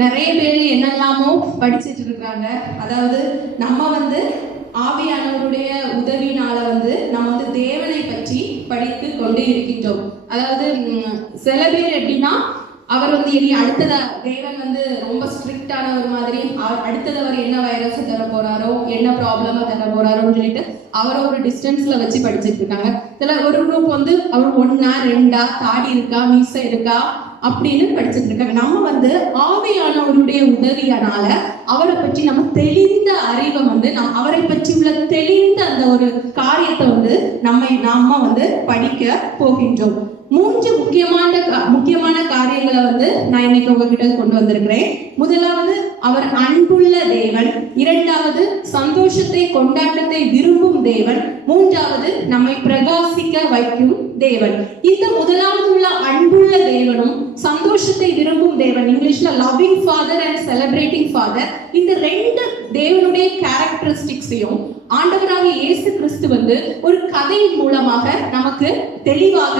நிறைய பேர் என்னெல்லாமோ படிச்சுட்டு இருக்கிறாங்க. அதாவது நம்ம வந்து ஆவியானவருடைய உதவினால வந்து நம்ம வந்து தேவனை பற்றி படித்து கொண்டு இருக்கின்றோம். அதாவது சில பேர் எப்படின்னா அவர் வந்து இனி அடுத்தத தேவன் வந்து ரொம்ப ஸ்ட்ரிக்டான ஒரு மாதிரி அடுத்ததவர் என்ன வைரஸ் தர போறாரோ என்ன ப்ராப்ளமா தர போறாரோன்னு சொல்லிட்டு அவரை ஒரு டிஸ்டன்ஸ்ல வச்சு படிச்சுட்டு இருக்காங்க. சில ஒரு குரூப் வந்து அவர் 1 2 தாடி இருக்கா மீசை இருக்கா அப்படின்னு படிச்சுட்டு இருக்காங்க. நம்ம வந்து ஆவியானவருடைய உதவியானால அவரை பற்றி நம்ம தெளிந்த அறிவை வந்து அவரை பற்றி உள்ள தெளிந்த அந்த ஒரு காரியத்தை வந்து நாம வந்து படிக்க போகின்றோம். 3 முக்கியமான காரியங்களை வந்து நான் இன்னைக்கு உங்ககிட்ட கொண்டு வந்திருக்கிறேன். முதலாவது அவர் அன்புள்ள தேவன், இரண்டாவது சந்தோஷத்தை கொண்டாட்டத்தை விரும்பும் தேவன், மூன்றாவது நம்மை பிரகாசிக்க வைக்கும் தேவன். இந்த முதலாவது உள்ள அன்புள்ள தேவனும் சந்தோஷத்தை விரும்பும் தேவன், இங்கிலீஷ்ல loving father and celebrating father, இந்த 2 தேவனுடைய கேரக்டரிஸ்டிக்ஸையும் ஆண்டவராகிய இயேசு கிறிஸ்து வந்து ஒரு கதையின் மூலமாக நமக்கு தெளிவாக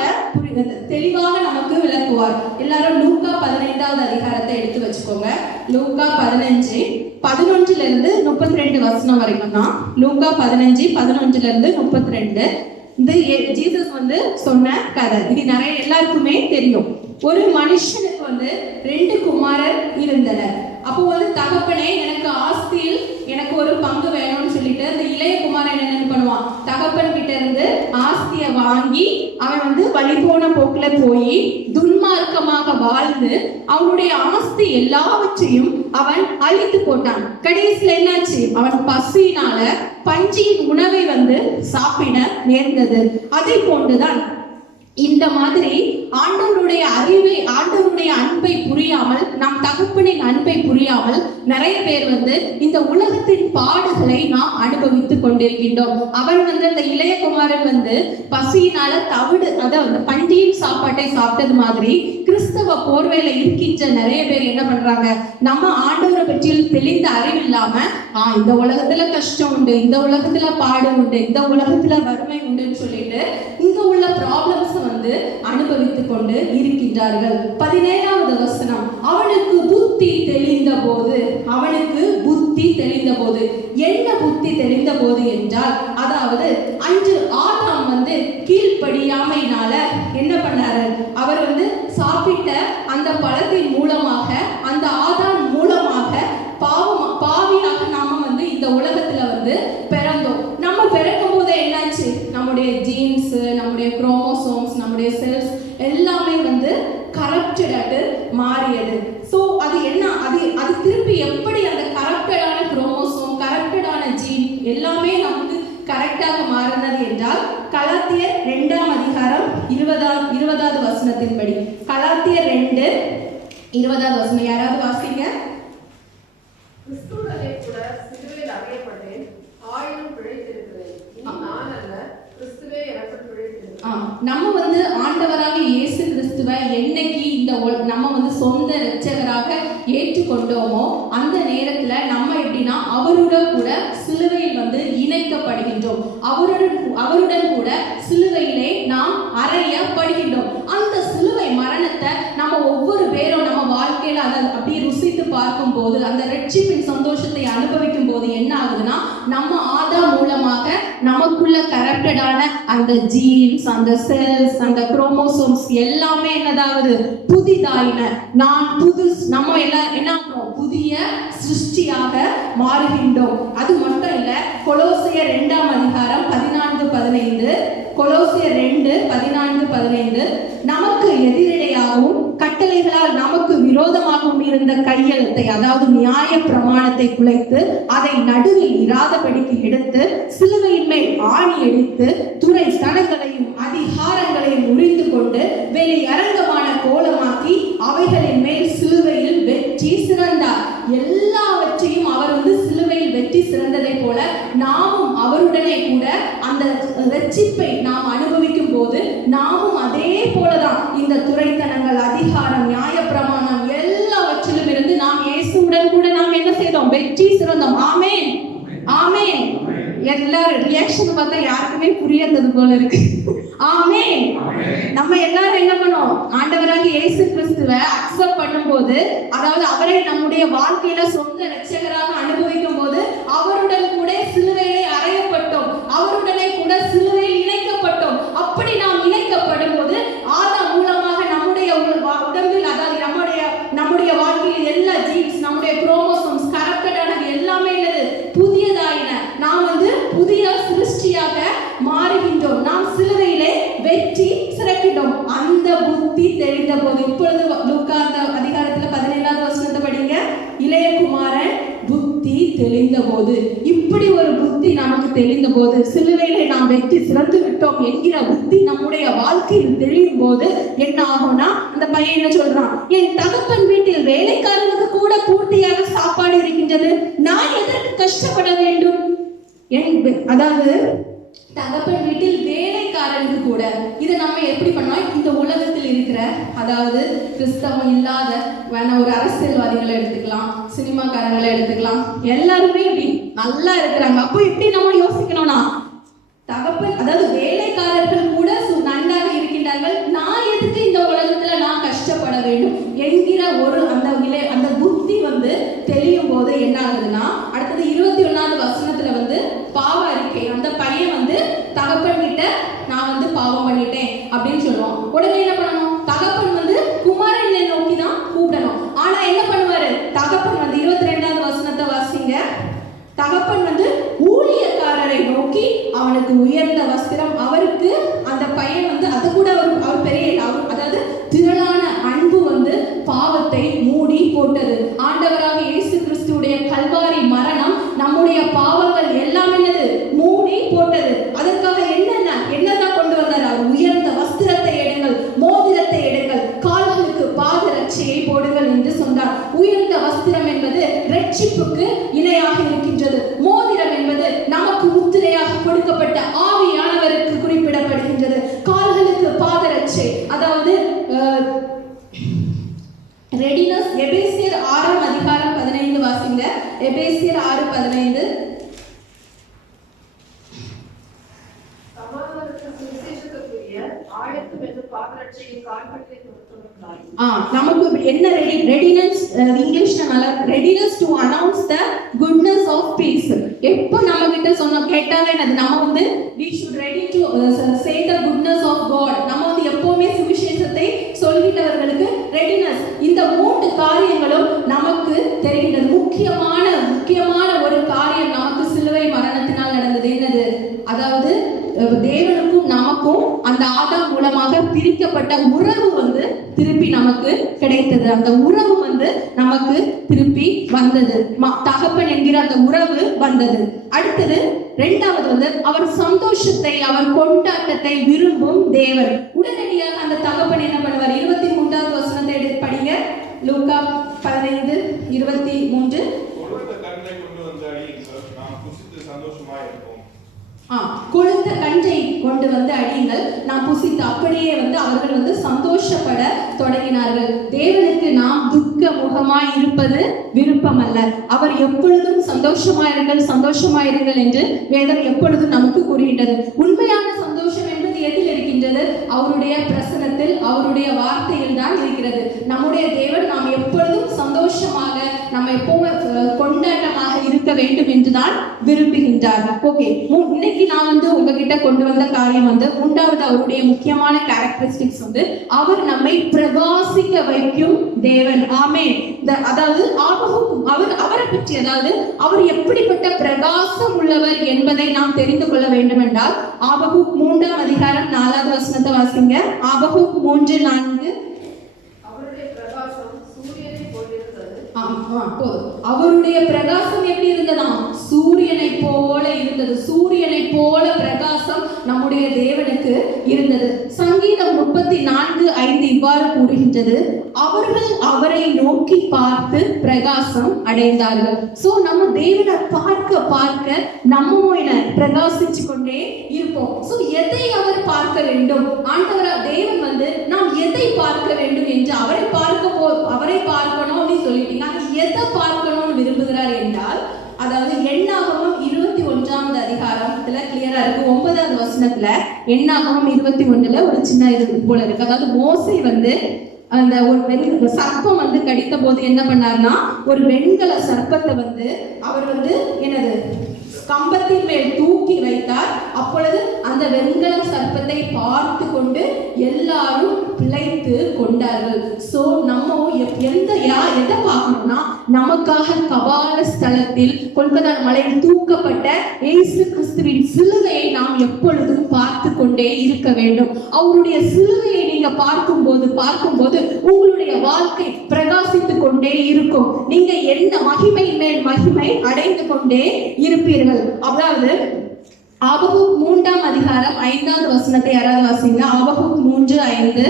நமக்கு விளக்குவார். எல்லாரும் லூக்கா 15வது அதிகாரத்தை எடுத்து வச்சுக்கோங்க. லூக்கா 15:11 32 வசனம் வரைக்கும் தான். லூக்கா 15:11 32 இந்த ஜீசஸ் வந்து சொன்ன கதை. இது நிறைய எல்லாருக்குமே தெரியும். ஒரு மனுஷனுக்கு வந்து 2 குமாரர் இருந்தனர். அப்போ வந்து தகப்பனே எனக்கு ஆஸ்தியில் எனக்கு ஒரு பங்கு வேணும்னு சொல்லிட்டு அந்த இளைய குமாரன் என்ன பண்ணுவான், தகப்பன் கிட்ட இருந்து ஆஸ்தியை வாங்கி அவன் வந்து வழி போன போக்குல போய் துன்மார்க்கமாக வாழ்ந்து அவனுடைய ஆஸ்தி எல்லாவற்றையும் அவன் அழித்து போட்டான். கடைசியில் என்னாச்சு, அவன் பசியினால பஞ்சியின் உணவை வந்து சாப்பிட நேர்ந்தது. அதை போன்றுதான் இந்த மாதிரி ஆண்டவருடைய அன்பை புரியாமல், நம் தகப்பனின் அன்பை புரியாமல் நிறைய பேர் வந்து இந்த உலகத்தின் பாடுகளை நாம் அனுபவித்துக் கொண்டிருக்கின்றோம். அவன் வந்து அந்த இளைய குமாரன் வந்து பசியினால அதாவது பண்டியின் சாப்பாட்டை சாப்பிட்டது மாதிரி கிறிஸ்தவ போர்வையில இருக்கின்ற நிறைய பேர் என்ன பண்றாங்க, நம்ம ஆண்டவரை பற்றி தெளிந்த அறிவில்லாம இந்த உலகத்துல கஷ்டம் உண்டு, இந்த உலகத்துல பாடு உண்டு, இந்த உலகத்துல வறுமை உண்டுன்னு சொல்லிட்டு இங்க உள்ள ப்ராப்ளம்ஸ் வந்து அனுபவித்துக் கொண்டு இருக்கின்றார்கள். 17வது வசனம், அவனுக்கு புத்தி தெளிந்த போது என்ன புத்தி தெளிந்த போது என்றால், அதாவது அன்று ஆதாம் வந்து கீழ்ப்படியாமையினால என்ன பண்ணாரு, அவர் வந்து சாப்பிட்ட அந்த பழத்தின் மூலமாக அந்த ஆதாம் மூலமாக பாவியாக நாம வந்து இந்த உலகத்துல வந்து பிறந்தோம். நம்ம பிறக்கும் போது என்னாச்சு, நம்முடைய ஜீன்ஸ், நம்முடைய குரோமோசோம்ஸ், நம்முடைய செல்ஸ் எல்லாமே வந்து கரப்டடாட்டு மாறியது. ஸோ அது என்ன, அது திருப்பி எப்படி அந்த கரப்டடான குரோமோசோம், கரப்டடான ஜீன் எல்லாமே நமக்கு கரெக்டாக மாறினது என்றால் கலாத்தியர் 2ஆம் அதிகாரம் 20வது வசனத்தின்படி. கலாத்தியர் 2:20 வசனம் யாராவது வாசிங்க. கிறிஸ்துவுடனே கூட சிலுவையில் அறையப்பட்டேன், ஆயினும் பிழைத்திருக்கிறேன், நான் அல்ல கிறிஸ்துவே எனக்குள் பிழைத்திருக்கிறேன். நம்ம வந்து ஆண்டவராக இயேசு கிறிஸ்துவை என்னைக்கு நம்ம வந்து சொந்த இரட்சகராக ஏற்றுக்கொண்டோமோ அந்த நேரத்துல நம்ம எப்படின்னா அவருடன் கூட சிலுவையில் வந்து இணைக்கப்படுகின்றோம். அவருடன் கூட சிலுவையிலே நாம் அறையப்படுகின்றோம். அந்த சிலுவை மரணத்தை நம்ம ஒவ்வொரு பேரும் நம்ம வாழ்க்கையில அதை அப்படியே ருசித்து பார்க்கும் போது, அந்த ரட்சிப்பின் சந்தோஷத்தை அனுபவிக்கும் போது என்ன ஆகுதுன்னா, நம்ம ஆதாம் மூலமாக நமக்குள்ள கரப்டடான அந்த ஜீன்ஸ், அந்த செல்ஸ், அந்த குரோமோசோம்ஸ் எல்லாமே என்னதாவது புதிதாயின. நம்ம எல்லாம் என்ன புதிய சிருஷ்டியாக மாறுகின்றோம். அது மட்டும் இல்ல, கொலோசியர் 2ஆம் அதிகாரம் 14-15, கொலோசியர் 2:14-15, நமக்கு எதிரிடையாகவும் கட்டளைகளால் நமக்கு விரோதமாகவும் இருந்த கையெழுத்தை, அதாவது நியாய பிரமாணத்தை குலைத்து அதை நடுவில் இராதபடிக்கு எடுத்து சிலுவையின் மேல் ஆணி அடித்து துறை ஸ்தலங்களையும் அதிகாரங்களையும் முறிந்து கொண்டு வெளி அரங்கமான கோலமாக்கி அவைகளின் மேல் சிலுவையில் வெற்றி சிறந்தார். எல்லாவற்றையும் அவர் வந்து சிலுவையில் வெற்றி சிறந்ததை போல நாமும் அவருடனே கூட அந்த ரட்சிப்பை நாம் அனுபவிக்கும் போது நாமும் அதே போலதான் இந்த துரைத்தனங்கள், அதிகாரம், நியாயப்பிரமாணம் எல்லாவற்றிலும் இருந்து நாம் இயேசுவுடன் கூட நாம் என்ன செய்தோம், வெற்றி சிறந்தோம். ஆமென், ஆமென். எல்லாரும் ரியாக்ஷன் பார்த்தா யாருக்குமே புரியாதது போல இருக்கு. ஆமென். நம்ம எல்லாரும் என்ன பண்ணோம்? ஆண்டவராக இயேசு கிறிஸ்துவை அக்செப்ட் பண்ணும்போது, அதாவது அவரை நம்முடைய வாழ்க்கையில சொந்த இரட்சகராக அனுபவிக்கும் போது அவருடன் கூட சிலுவையிலே அறையப்பட்டோம், அவருடனே கூட சிலுவையில் இணைக்கப்பட்டோம். அப்படி நாம் இணைக்கப்படும் போது ஆதாம் மூலமாக நம்முடைய உடம்பில், அதாவது நம்முடைய வாழ்க்கையில் எல்லா ஜீன்ஸ், நம்முடைய குரோமோசோம்ஸ் கரப்டட் ஆனது எல்லாமே இல்லது புதியதாயின. நாம் புதிய சிருஷ்டியாக மாறுகின்றோம். நாம் சிலுவையிலே வெற்றி சிறக்கின்றோம். அந்த புத்தி தெரிந்த போது, இப்பொழுது லூக்கா அந்த அதிகாரத்துல 17வது வசனத்தை படிங்க. இளைய குமாரன் புத்தி தெளிந்த போது, இப்படி ஒரு புத்தி நமக்கு தெளிந்த போது, சிலுவையிலே நாம் வெற்றி சிறந்து விட்டோம் என்கிற புத்தி நம்முடைய வாழ்க்கையில் தெளியும் போது என்ன ஆகும்னா, அந்த பையன் என்ன சொல்றான்? என் தகப்பன் வீட்டில் வேலைக்காரனுக்கு கூட பூர்த்தியாக சாப்பாடு இருக்கின்றது, நான் எதற்கு கஷ்டப்பட வேண்டும்? அதாவது தகப்பன் வீட்டில் வேலைக்காரனுக்கு கூட. இதை நம்ம எப்படி பண்ணோம்? இந்த உலகத்தில் இருக்கிற, அதாவது கிறிஸ்தவம் இல்லாத ஒரு அரசியல்வாதிகளை எடுத்துக்கலாம், சினிமாக்காரங்களை எடுத்துக்கலாம், எல்லாருமே இப்படி நல்லா இருக்கிறாங்க. அப்போ எப்படி நம்ம யோசிக்கணும்னா, தகப்பன், அதாவது வேலைக்காரர்கள் கூட நன்றாக இருக்கின்றார்கள், நான் எதுக்கு இந்த உலகத்துல நான் கஷ்டப்பட வேண்டும் என்கிற ஒரு அந்த புத்தி தெளியும் போது என்ன ஆகுதுன்னா, அடுத்தது 21வது வசனத்துல பாவ அறிக்கை. அந்த பையன் தகப்பன் கிட்ட நான் பாவம் பண்ணிட்டேன் அப்படின்னு சொல்லுவான். உடனே என்ன பண்ணணும்? தகப்பன் குமாரனை நோக்கி தான் கூப்பிடணும். ஆனா என்ன பண்ணுவாரு தகப்பன்? 22வது வசனத்தை வாசிங்க. தகப்பன் ஊழியக்காரரை நோக்கி அவனுக்கு உயர்ந்த வஸ்திரம், அவருக்கு அந்த பையன் அது கூட அவர் பெரிய, அதாவது திரளான அன்பு பாவத்தை மூடி போட்டது. ஆண்டவராக இயேசு கிறிஸ்துவுடைய கல்வாரி மரணம் நம்முடைய பாவங்கள் எல்லாம் என்னது மூடி போட்டது. அதற்காக என்னதான் கொண்டு வந்தார்? அவர் உயர்ந்த வஸ்திரத்தை எடுங்கள், மோதிரத்தை எடுங்கள், கால்களுக்கு பாதரட்சையை போடுங்கள் என்று சொன்னார். உயர்ந்த வஸ்திரம் என்பது ரட்சிப்புக்கு இணையாக இருக்கின்றது. மோதிரம் என்பது நமக்கு முத்திரையாக கொடுக்கப்பட்ட ஆவியானவருக்கு குறிப்பிடப்படுகின்றது. கால்களுக்கு பாதரட்சை, அதாவது ரெடினஸ். எபேசியர் 6ஆம் அதிகாரம் 15 வாசிங்க. எபேசியர் 6:15. நமக்கு என்ன ரெடினஸ்? இங்கிலீஷ்ல நல்லா readiness to announce the goodness of peace. எப்போ நம்ம கிட்ட கேட்டாலே நம்ம we should ready to say the goodness of God. நம்ம எப்பவுமே சுவிசேஷத்தை சொல்கிறவர்களுக்கு ரெடினஸ். இந்த 3 காரியங்களும் நமக்கு தெரிகின்றது. முக்கியமான ஒரு காரியம் நமக்கு சிலுவை மரணத்தினால் நடந்தது. என்னது? அதாவது தேவனுக்கும் நமக்கும் அந்த ஆதாம் மூலமாக பிரிக்கப்பட்ட உறவு திருப்பி நமக்கு கிடைத்தது. அந்த உறவு நமக்கு திருப்பி வந்தது. தகப்பன் என்கிற அந்த உறவு வந்தது. அடுத்தது 2வது அவர் சந்தோஷத்தை, அவர் கொண்டாட்டத்தை விரும்பும் தேவன். உடனடியாக அந்த தகப்பன் என்ன பண்ணுவார்? 23வது வசனத்தை எடுத்து படிங்க. லூக்கா 15:23. கொழுத்த கஞ்சை கொண்டு அடியுங்கள், நாம் புசித்து. அப்படியே அவர்கள் சந்தோஷப்பட தொடங்கினார்கள். தேவனுக்கு நாம் துக்க முகமாய் இருப்பது விருப்பம் அல்ல. அவர் எப்பொழுதும் சந்தோஷமாயிருங்கள் என்று வேதம் எப்பொழுதும் நமக்கு கூறுகின்றது. உண்மையான சந்தோஷம் என்பது எதில் இருக்கின்றது? அவருடைய பிரசனத்தில், அவருடைய வார்த்தையில் தான் இருக்கிறது. நம்முடைய தேவன் நாம் எப்பொழுதும் சந்தோஷமாக, நம்ம எப்பவும் கொண்டாட்டமாக இருக்க வேண்டும் என்றுதான் விரும்புகின்றார். ஓகே, இன்னைக்கு நான் உங்ககிட்ட கொண்டு வந்த காரியம் 3வது அவருடைய முக்கியமான கேரக்டரிஸ்டிக்ஸ் அவர் நம்மை பிரகாசிக்க வைக்கும் தேவன். ஆமென். அதாவது அவரை பற்றி, அதாவது அவர் எப்படிப்பட்ட பிரகாசம் உள்ளவர் என்பதை நாம் தெரிந்து கொள்ள வேண்டும் என்றால் ஆபகுக் 3ஆம் அதிகாரம் 4வது வசனத்தை வாசிங்க. ஆபகுக் 3:4. அவருடைய பிரகாசம் எப்படி இருந்ததா? சூரியனை போல இருந்தது. சூரியனை போல பிரகாசம் நம்முடைய தேவனுக்கு இருந்தது. சங்கீதம் 34:5 இவ்வாறு கூறுகின்றது, அவர்கள் அவரை நோக்கி பார்த்து பிரகாசம் அடைந்தார்கள். சோ நம்ம தேவனை பார்க்க நம்ம பிரகாசிச்சு கொண்டே இருப்போம். சோ எதை அவர் பார்க்க வேண்டும்? ஆண்டவரா தேவன் நாம் எதை பார்க்க வேண்டும் என்று அவரை பார்க்கணும்னு சொல்லிட்டீங்க. எதை பார்க்கணும்னு விரும்புகிறார் என்றால், அதாவது எண்ணாகமம் 21ஆம் அதிகாரத்துல கிளியரா இருக்கு. 9 5வது வசனத்துல எண்ணாகமம் 21 ஒரு சின்ன இது போல இருக்கு. அதாவது மோசே வந்து அந்த ஒரு சர்ப்பம் வந்து கடித்த போது என்ன பண்ணார்னா ஒரு வெண்கல சர்ப்பத்தை வந்து அவர் வந்து என்னது கம்பத்தின் மேல் தூக்கி வைத்தார். அப்பொழுது அந்த வெண்கல சர்ப்பத்தை பார்த்து கொண்டு எல்லாரும் பிழைத்து கொண்டார்கள். சோ நம்ம எதை பார்க்கணும்னா நமக்காக கபால ஸ்தலத்தில் கொல்கத்தா மலையில் தூக்கப்பட்ட இயேசு கிறிஸ்துவின் சிலுவையை நாம் எப்பொழுதும் பார்த்து கொண்டே இருக்க வேண்டும். அவருடைய சிலுவையை நீங்க பார்க்கும்போது உங்களுடைய வாழ்க்கை பிரகாசித்துக் கொண்டே இருக்கும். நீங்க என்ன மகிமை மேல் மகிமை அடைந்து கொண்டே இருப்பீர்கள். அதாவது ஆபகுக் 3ஆம் அதிகாரம் 5வது வசனத்தை யாராவது வாசிங்க. ஆபகுக் 3:5.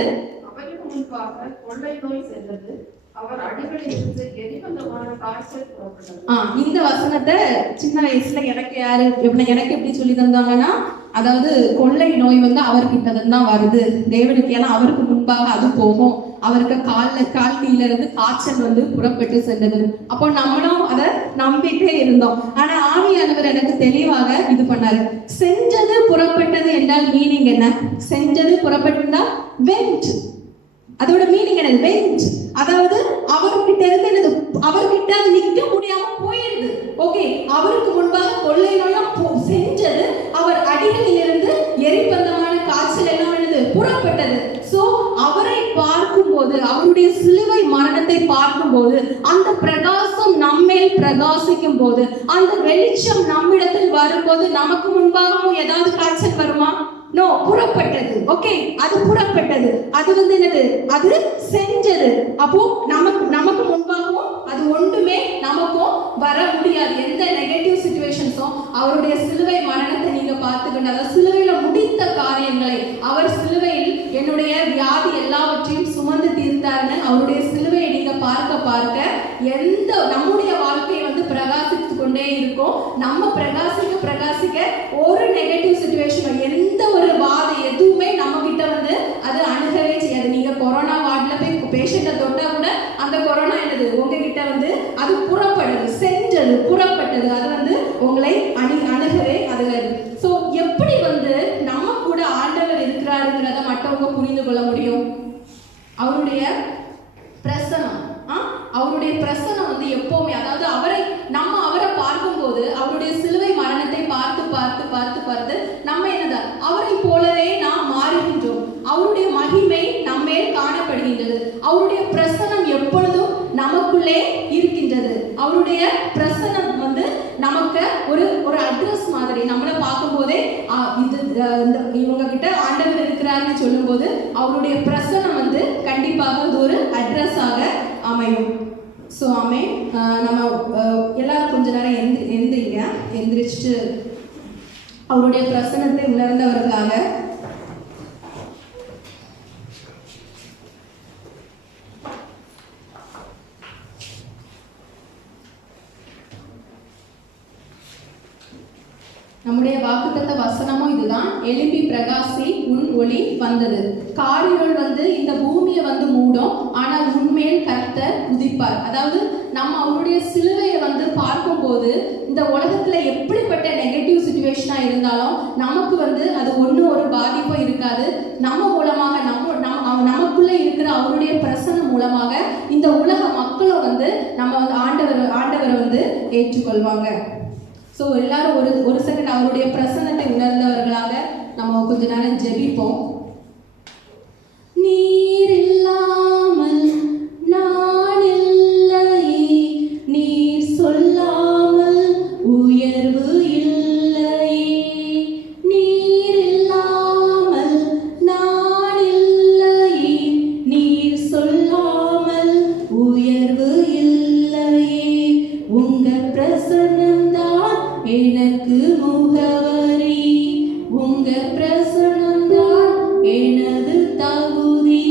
அவருக்கு முன்பாக கொள்ளை நோய் சென்றது, அவர் அடிகளிலிருந்து எரிபந்தமான காய்ச்சல் புறப்பட்டது. இந்த வசனத்தை சின்ன வயசுல எனக்கு எப்படி சொல்லி தந்தாங்கன்னா, அதாவது கொள்ளை நோய் வந்து அவர்கிட்ட தான் வருது தேவனுக்கு, ஏன்னா அவருக்கு முன்பாக அது போகும், அவருக்கு கால்நீல இருந்து காய்ச்சல் வந்து புறப்பட்டு சென்றது. அப்போ நம்மளும் அதை நம்பிட்டே இருந்தோம். ஆனா ஆவியானவர் எனக்கு தெளிவாக இது பண்ணாரு. செஞ்சது புறப்பட்டது என்றால் மீனிங் என்ன? செஞ்சது புறப்பட்டிருந்தா வெண்ட், அதோட மீனிங் என்னது? வெண்ட். அதாவது அவர்கிட்ட இருந்து என்னது, அவர்கிட்ட அது நிக்க முடியாம போயிருது. ஓகே, அவருக்கு முன்பாக கொள்ளை நோயா செஞ்சது, அவர் அடிகளிலிருந்து எரிபந்தமான காய்ச்சல் எல்லாம் என்னது புறப்பட்டது. சோ அவரை பார்க்கும்போது, அவருடைய சிலுவை மரணத்தை பார்க்கும்போது, அந்த பிரகாசம் நம்மேல் பிரகாசிக்கும் போது, அந்த வெளிச்சம் நம்மிடத்தில் வரும்போது நமக்கு முன்பாகவும் ஏதாவது காய்ச்சல் வருமா? நோ, புறப்பட்டது. ஓகே, அது புறப்பட்டது. அது வந்து என்னது? அது செஞ்சது. அப்போ நமக்கு முன்பாகவும் அது ஒன்றுமே நமக்கும் வர முடியாது. எந்த நெகட்டிவ் சிச்சுவேஷன்ஸும் அவருடைய சிலுவை மரணத்தை நீங்க பார்த்துக்கிட்டு, அதாவது சிலுவையில முடித்த காரியங்களை, அவர் சிலுவையில் என்னுடைய வியாதி எல்லாவற்றையும் சுமந்து தீர்த்தாருன்னு அவருடைய சிலுவையை நீங்க பார்க்க எந்த நம்முடைய வாழ்க்கை வந்து பிரகாசித்து கொண்டே இருக்கும். நம்ம பிரகாசிக்க ஒரு நெகட்டிவ் சிச்சுவேஷன், எந்த ஒரு வாதை எதுவுமே நம்ம கிட்ட வந்து அது அணுகவே செய்யாது. நீங்க கொரோனா வார்டுல போய் பேஷண்ட்டை தொட்டா கூட அந்த கொரோனா என்னது உங்ககிட்ட வந்து அது புறப்படுது, செஞ்சது புறப்பட்டது, அது வந்து உங்களை அணுகவே அதுகாது. ஸோ எப்படி வந்து நம்ம கூட ஆண்டவர் இருக்கிறாருங்கிறத மற்றவங்க புரிந்து கொள்ள முடியும்? அவருடைய பிரசனம், அவருடைய பிரசனம் வந்து எப்பவுமே, அதாவது அவரை பார்க்கும்போது, அவருடைய சிலுவை மரணத்தை பார்த்து நம்ம என்னது அவரை போலவே நாம் மாறுகின்றோம். அவருடைய மகிமை நம்மேல் காணப்படுகின்றது. அவருடைய பிரசனம் எப்பொழுதும் நமக்குள்ளே இருக்கின்றது. அவருடைய பிரசனம் வந்து நமக்கு ஒரு அட்ரஸ் மாதிரி. நம்மளை பார்க்கும் போதே இவங்க கிட்ட ஆண்டவர் இருக்கிறாருன்னு சொல்லும் போது அவருடைய பிரசனம் வந்து கண்டிப்பாக அது ஒரு அட்ரஸாக அமையும். ஸோ நம்ம எல்லாரும் கொஞ்ச நேரம் எந்திரிச்சிட்டு அவருடைய பிரசனத்தை உணர்ந்தவர்களாக நம்முடைய வாக்குத்தத்த வசனமும் இதுதான். எழும்பி பிரகாசி, உன் ஒளி வந்தது. காரிருள் வந்து இந்த பூமியை வந்து மூடும், ஆனால் உண்மையில் கர்த்தர் உதிப்பார். அதாவது நம்ம அவருடைய சிலுவையை வந்து பார்க்கும்போது இந்த உலகத்துல எப்படிப்பட்ட நெகட்டிவ் சிச்சுவேஷனா இருந்தாலும் நமக்கு வந்து அது ஒரு பாதிப்பும் இருக்காது. நம்ம மூலமாக நமக்குள்ள இருக்கிற அவருடைய பிரசன்னம் மூலமாக இந்த உலக மக்களும் வந்து நம்ம வந்து ஆண்டவரை வந்து ஏற்றுக்கொள்வாங்க. ஸோ எல்லாரும் ஒரு செகண்ட் அவருடைய பிரசன்னத்தை உணர்ந்தவர்களாக நம்ம கொஞ்ச நேரம் ஜெபிப்போம். நீர் இல்லாமல் நான் இல்லையே, நீர் சொல்லாமல் உயர்வு இல்லையே, நீர் இல்லாமல் நான் இல்லையே, நீர் சொல்லாமல் உயர்வு இல்லையே, உங்க பிரசன்னம்தான் எனக்கு முகவரி, உங்க பிரசன்னம்தான் எனது தகுதி.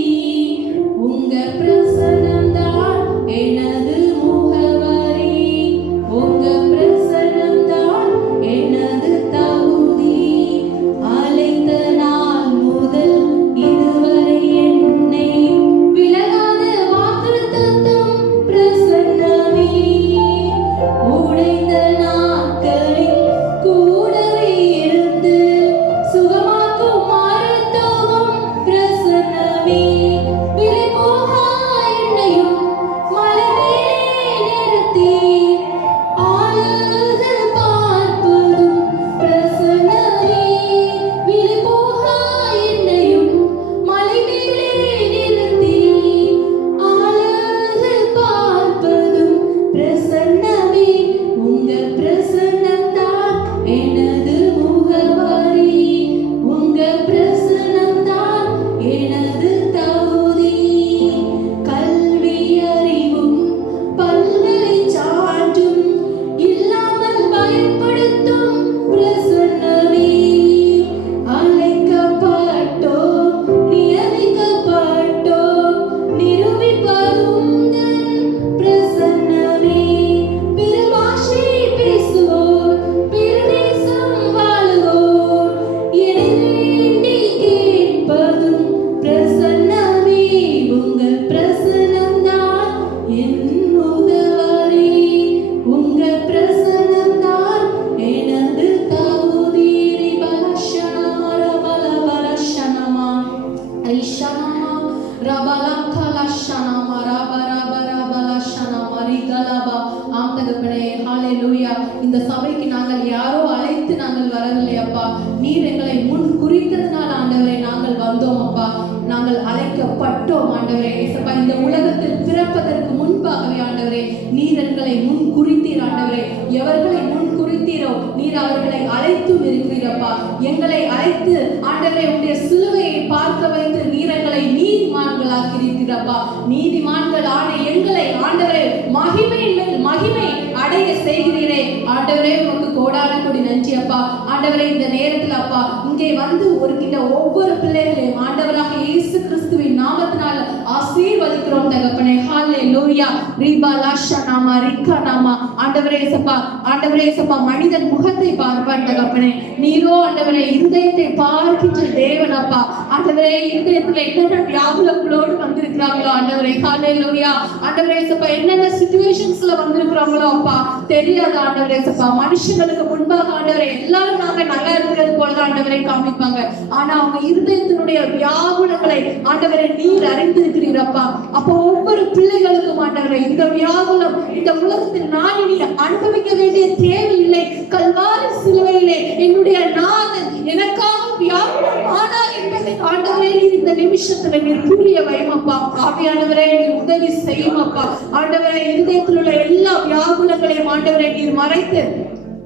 ரிகலாபா. ஆம் தகப்பனே, ஹalleluya. இந்த சபைக்கு நாங்கள் யாரோ அழைத்து நாங்கள் வரவில்லை அப்பா. நீர் எங்களை முன் குறித்ததனால் ஆண்டவரே நாங்கள் வந்தோம் அப்பா. நாங்கள் அழைக்கப்பட்டோம் ஆண்டவரே. ஏசப்பா, இந்த உலகத்தில் பிறப்பதற்கு முன்பாகவே ஆண்டவரே நீர் எங்களை முன் குறித்தீர் ஆண்டவரே. எவர்களை முன் குறித்தீரோ நீர் அவர்களை அழைத்தும் இருக்கிறீரப்பா. எங்களை அழைத்து ஆண்டவரே உடைய சிலுவையை பார்க்க வைத்து நீர் எங்களை நீதிமான்கள் ஆக்கியிருக்கிறப்பா. நீதிமான்கள் ஆன எங்களை ஆண்டவரே மகிமையின் மேல் மகிமை அடைய செய்கிறீரே ஆண்டவரே. உமக்கு கோடான கோடி நன்றி அப்பா. ஆண்டவரே, இந்த நேரத்தில் அப்பா இங்கே வந்து ஒருக்கின்ற ஒவ்வொரு பிள்ளைகளையும் ஆண்டவராக இயேசு கிறிஸ்துவின் நாமத்தினால் ஆசீர்வதிக்கிறோம் தகப்பனே. ஹalleluya. ரிபா லாஷா நாமா ரிக்கா நாமா. ஆண்டவரே இயேசுப்பா, ஆண்டவரே இயேசுப்பா, மனிதன் முகத்தை பார்ப்பார் தகப்பனே. நீரோ ஆண்டவரே இருதயத்தை பார்க்கின்ற தேவன் அப்பா. ஆண்டவரே இருதயத்தில் என்னென்ன வியாகுலங்களோடு வந்திருக்கிறாங்களோ ஆண்டவரே, ஹalleluya. ஆண்டவரே இயேசுப்பா, என்னென்ன சிச்சுவேஷன்ஸ்ல வந்திருக்கிறாங்களோ அப்பா தெரியாது ஆண்டவரே இயேசுப்பா. மனுஷங்களுக்கு முன்பாக ஆண்டவரே எல்லாரும் நாங்க நல்லா இருக்கிறது போல ஆண்டவரை காமிப்பாங்க. ஆனா அவங்க இருதயத்தினுடைய வியாகுலங்களை ஆண்டவரை நீர் அறிந்திருக்கிறீரப்பா. அப்போ ஒவ்வொரு பிள்ளைகளுக்கும் ஆண்டவரை இந்த வியாகுலம் இந்த உலகத்தில் நான் இனி அனுபவிக்க வேண்டிய தேவையில்லை. கல்வாரி சிலுவையிலே என்னுடைய நாதன் எனக்காக வியாகுலம் ஆனார் என்பதை ஆண்டவரே நீர் இந்த நிமிஷத்துல நீர் புரிய வைமப்பா. ஆவியானவரே நீர் உதவி செய்யுமப்பா. ஆண்டவரே இருதயத்தில் உள்ள எல்லா வியாகுலங்களையும் ஆண்டவரை நீர் மறைத்து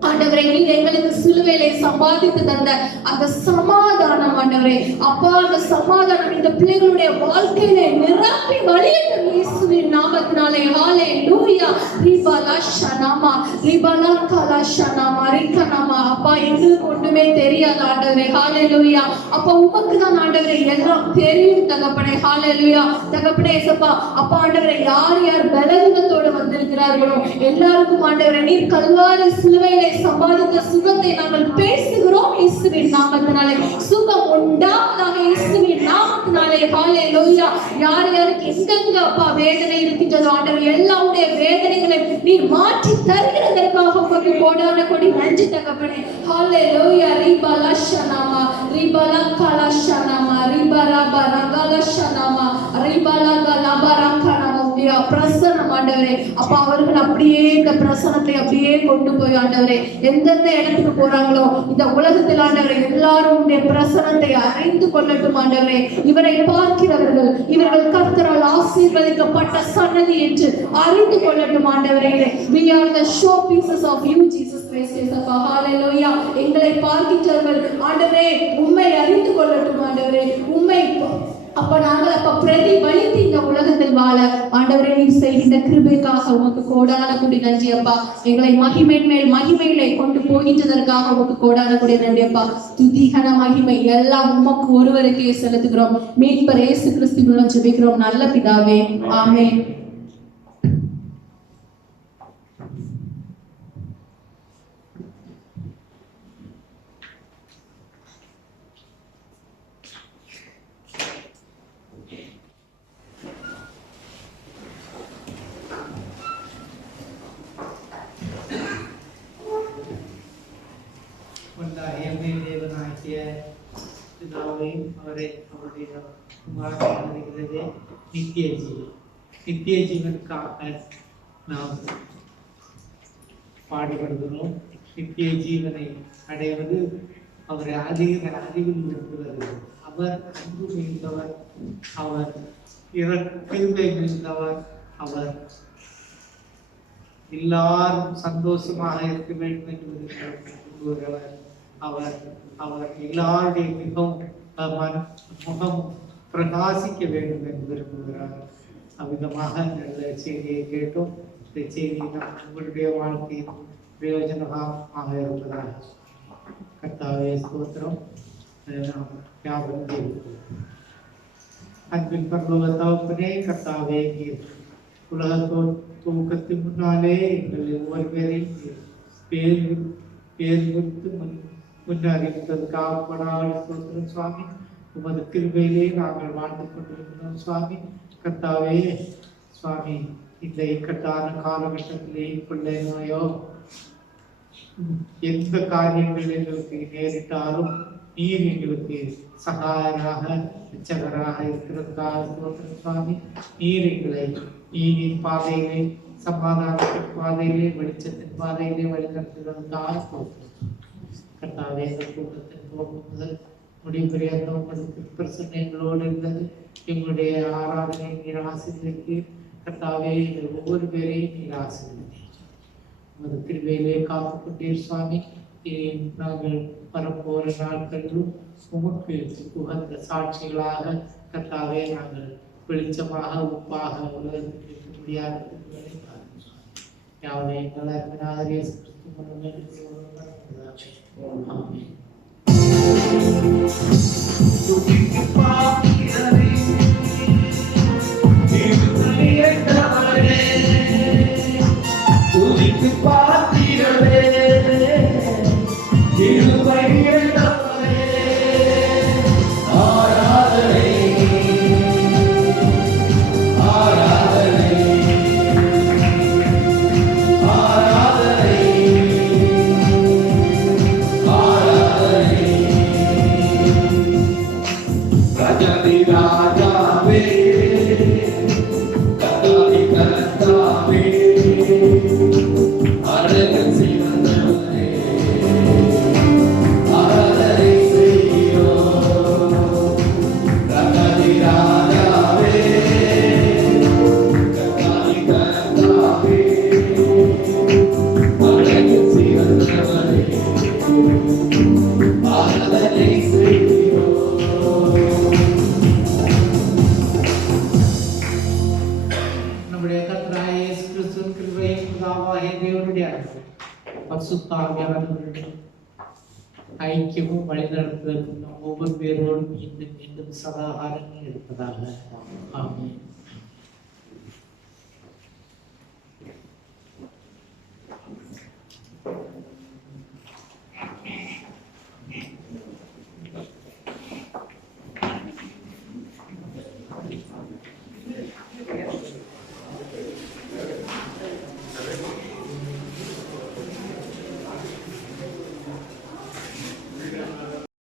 ஆண்டவரே நீர் எங்களுக்கு சிலுவையிலே சம்பாதித்து தந்த அந்த சமாதானம் ஆண்டவரே அப்பா, அந்த சமாதானம் இந்த பிள்ளைகளுடைய வாழ்க்கையிலே நிரப்பி வழியட்டும் இயேசுவின் நாமத்தினாலே. ஹalleluya. ரிபலா ஷனாமா ரிபலா கலா ஷனாமா ரிகனாமா. அப்பா, எங்களுக்கு ஒண்ணுமே தெரியாது ஆண்டவரே. ஹalleluya. அப்பா, உமக்கு தான் ஆண்டவரே எல்லாம் தெரியும் தகப்பனே. ஹalleluya. தகப்பனே இயேசுப்பா, அப்பா ஆண்டவரே யார் யார் பலவீனத்தோடு வந்திருக்கிறார்களோ எல்லாருக்கும் ஆண்டவரே நீர் கல்வாரி சிலுவையிலே சம்பாதித்த சுகத்தை நாங்கள் பேசுகிறோம் இயேசுவின் நாமத்தினாலே. சுகம் உண்டாவதாக இயேசுவின் நாமத்தினாலே. ஹalleluya. யார் யாருக்கு எங்கெங்க அப்பா வேதனை இருக்கின்றதோ ஆண்டவரே எல்லாருடைய வேதனைகளை நீர் மாற்றி தருகிறதற்காக உங்களுக்கு கோடான கோடி நன்றி தகப்பனே. ஹalleluya. ரிபலா ஷனாமா ரிபலா கலா ஷனாமா ரிபரா பரகலா ஷனாமா ரிபலா கலபரா கனாமா. பிரசன்னம் ஆண்டவரே அப்பா, அவர்கள் அப்படியே இந்த பிரசனத்தை அப்படியே கொண்டு போய் ஆண்டவரே எந்தெந்த இடத்துக்கு போறாங்களோ இந்த உலகத்தில் ஆண்டவரே எல்லாரும் உடைய பிரசனத்தை அறிந்து கொள்ளட்டும் ஆண்டவரே. இவரை பார்க்கிறவர்கள் இவர்கள் கர்த்தரால் ஆசீர்வதிக்கப்பட்ட சன்னதி என்று அறிந்து கொள்ளட்டும் ஆண்டவரே. We are the showpieces of you Jesus Christ. ஹalleluya. எங்களை பார்க்கிறவர்கள் ஆண்டவரே உம்மை அறிந்து கொள்ளட்டும் ஆண்டவரே. உம்மை அப்ப நாங்கள் அப்ப பிரதிபலித்து இந்த உலகத்தில் வாழ ஆண்டவரே நீர் செய்கின்ற கிருபைக்காக உமக்கு கோடான கூடி நன்றி அப்பா. எங்களை மகிமையின் மேல் மகிமையிலே கொண்டு போகின்றதற்காக உமக்கு கோடான கூடிய நன்றி அப்பா. துதிகன மகிமை எல்லாம் உமக்கு ஒருவருக்கே செலுத்துகிறோம். மீட்பர் இயேசு கிறிஸ்து மூலம் ஜெபிக்கிறோம் நல்ல பிதாவே, ஆமென். அவரை அவருடைய குமாரனாகிறது நித்திய ஜீவன். நித்திய ஜீவனுக்காக நாம் பாடுபடுகிறோம். நித்திய ஜீவனை அடைவது அவரை அதிக அறிவில் இருக்கிறது. அவர் அன்பு மிகுந்தவர், அவர் கிருபை மிகுந்தவர், அவர் எல்லாரும் சந்தோஷமாக இருக்க வேண்டும் என்பதற்கு கூறுகிறவர். அவர் அவர் எல்லாருடைய முகம் பிரகாசிக்க வேண்டும் என்று விரும்புகிறார். அவ்விதமாக நல்ல செய்தியை கேட்டோம். இந்த செய்தி உங்களுடைய வாழ்க்கையில் பிரயோஜனமாக இருப்பதாக கர்த்தாவே ஸ்தோத்திரம். நாம் ஞாபகம் செய்வோம். அன்பின் பரலோக தகப்பனே, கர்த்தாவே நீர் உலகத்தோடு தூக்கத்தின் முன்னாலே எங்கள் ஒவ்வொரு பேரையும் பேர் குறித்து முன்னறிவித்ததுக்காக ஸ்தோத்திரம் சுவாமி. உமது கிருபையிலே நாங்கள் வாழ்ந்து கொண்டிருக்கிறோம் சுவாமி. கர்த்தாவே சுவாமி, இந்த இக்கட்டான காலகட்டத்திலே கொள்ளை நோயோ எந்த காரியங்கள் எங்களுக்கு நேரிட்டாலும் நீர் எங்களுக்கு சகாயராக ரட்சகராக இருக்கிறதுக்காக ஸ்தோத்திரம் சுவாமி. நீர் எங்களை நீரின் பாதைகளை சமாதானத்தின் பாதையிலே வெளிச்சத்தின் பாதையிலே வழிநடத்துவதற்காக கர்த்தாவே இந்த கூட்டத்தின் துவக்கம் முதல் முடிவுரையாக உங்களுக்கு பிரசன்னங்களோடு இருந்தது. எங்களுடைய ஆராதனை நீர் ஆசிரியருக்கு கர்த்தாவே ஒவ்வொரு பேரையும் நீர் ஆசிரியர் உமது கிருபையிலே காத்துக்கொண்டீர் சுவாமி. நாங்கள் வரப்போற நாட்களிலும் உமக்கு உகந்த சாட்சிகளாக கர்த்தாவே நாங்கள் வெளிச்சமாக உப்பாக உலகத்துக்கு இருக்க முடியாத யாவே எங்கள் அருமையாளர் இயேசு கிறிஸ்து மூலம் ஆமென். நம்முடைய கர்த்தராகிய இயேசு கிறிஸ்துவின் கிருபையும் பிதாவாகிய தேவனுடைய அன்பும் பரிசுத்த ஆவியானவருடைய ஐக்கியமும் வழிநடத்துதலும் நம் ஒவ்வொரு பேரோடும் இன்னும் சதாகாரங்கள் இருப்பதாக ஆமென்.